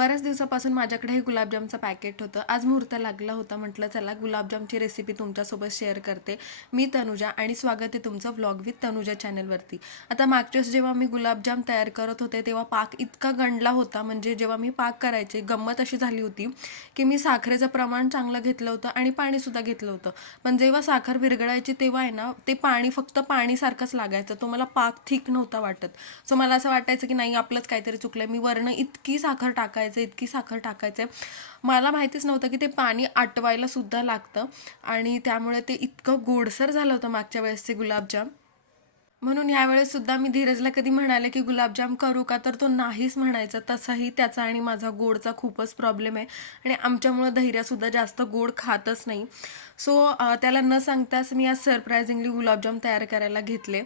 बऱ्याच दिवसापासून माझ्याकडे हे गुलाबजामचं पॅकेट होतं. आज मुहूर्त लागला होता. म्हटलं चला गुलाबजामची रेसिपी तुमच्यासोबत शेअर करते. मी तनुजा आणि स्वागत आहे तुमचं व्लॉग विथ तनुजा चॅनलवरती. आता मागच्या वेळेस जेव्हा मी गुलाबजाम तयार करत होते तेव्हा पाक इतका गंडला होता, म्हणजे जेव्हा मी पाक करायचे गंमत अशी झाली होती की मी साखरेचं प्रमाण चांगलं घेतलं होतं आणि पाणीसुद्धा घेतलं होतं. पण जेव्हा साखर विरघळायची तेव्हा आहे ना, ते पाणी फक्त पाणीसारखंच लागायचं. तो मला पाक ठीक नव्हता वाटत. सो मला असं वाटायचं की नाही, आपलंच काहीतरी चुकलंय. मी वरनं इतकी साखर टाकायचे, मला माहितीच नव्हतं की ते पाणी आटवायला सुद्धा लागतं आणि त्यामुळे ते इतकं गोडसर झालं होतं मागच्या वेळेसचे गुलाबजाम. म्हणून ह्यावेळेस सुद्धा मी धीरजला कधी म्हणाले की गुलाबजाम करू का, तर तो नाहीच म्हणायचा. तसाही त्याचा आणि माझा गोडचा खूपच प्रॉब्लेम आहे आणि आमच्यामुळं धैर्यसुद्धा जास्त गोड खातच नाही. सो त्याला न सांगताच मी आज सरप्रायझिंगली गुलाबजाम तयार करायला घेतले.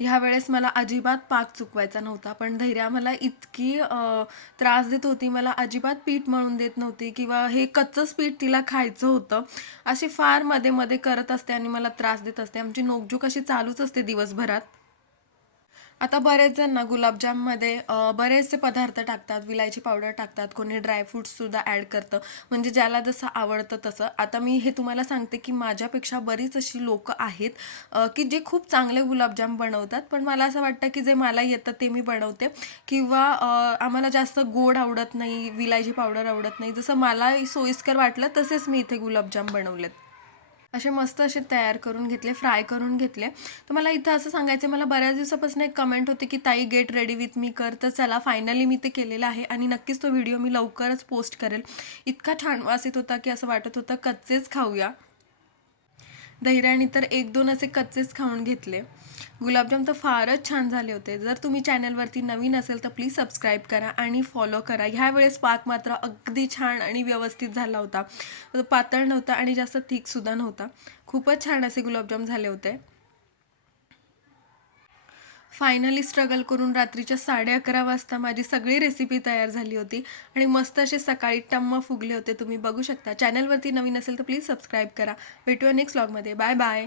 ह्यावेळेस मला अजिबात पाक चुकवायचा नव्हता, पण धैर्या मला इतकी त्रास देत होती. मला अजिबात पीठ मळून देत नव्हती किंवा हे कच्चंच पीठ तिला खायचं होतं. अशी फार मध्ये मध्ये करत असते आणि मला त्रास देत असते. आमची नोकझोक अशी चालूच असते दिवसभरात. आता बरेच जण ना गुलाबजाममध्ये बरेचसे पदार्थ टाकतात, विलायची पावडर टाकतात, कोणी ड्रायफ्रुट्ससुद्धा ॲड करतं, म्हणजे ज्याला जसं आवडतं तसं. आता मी हे तुम्हाला सांगते की माझ्यापेक्षा बरीच अशी लोकं आहेत की जे खूप चांगले गुलाबजाम बनवतात, पण मला असं वाटतं की जे मला येतं ते मी बनवते. किंवा आम्हाला जास्त गोड आवडत नाही, विलायची पावडर आवडत नाही. जसं मला सोयीस्कर वाटलं तसेच मी इथे गुलाबजाम बनवलेत. असे मस्त असे तयार करून घेतले, फ्राय करून घेतले. तर मला इथं असं सांगायचं, मला बऱ्याच दिवसापासून एक कमेंट होती की ताई गेट रेडी विथ मी कर. तर चला फायनली मी ते केलेलं आहे आणि नक्कीच तो व्हिडिओ मी लवकरच पोस्ट करेल. इतका छान वास येत होता की असं वाटत होतं कच्चेच खाऊया. धैर्याने तर 1-2 असे कच्चेच खाऊन घेतले. गुलाबजाम तर फारच छान झाले होते. जर तुम्ही चॅनलवरती नवीन असेल तर प्लीज सबस्क्राईब करा आणि फॉलो करा. ह्यावेळेस पाक मात्र अगदी छान आणि व्यवस्थित झाला होता. तो पातळ नव्हता आणि जास्त थिकसुद्धा नव्हता. खूपच छान असे गुलाबजाम झाले होते. फायनली स्ट्रगल करून रात्रीच्या 11:30 वाजता माझी सगळी रेसिपी तयार झाली होती आणि मस्त असे सकाळी टम्म फुगले होते. तुम्ही बघू शकता. चॅनलवरती नवीन असेल तर प्लीज सबस्क्राईब करा. भेटूया नेक्स्ट व्लॉगमध्ये. Bye bye.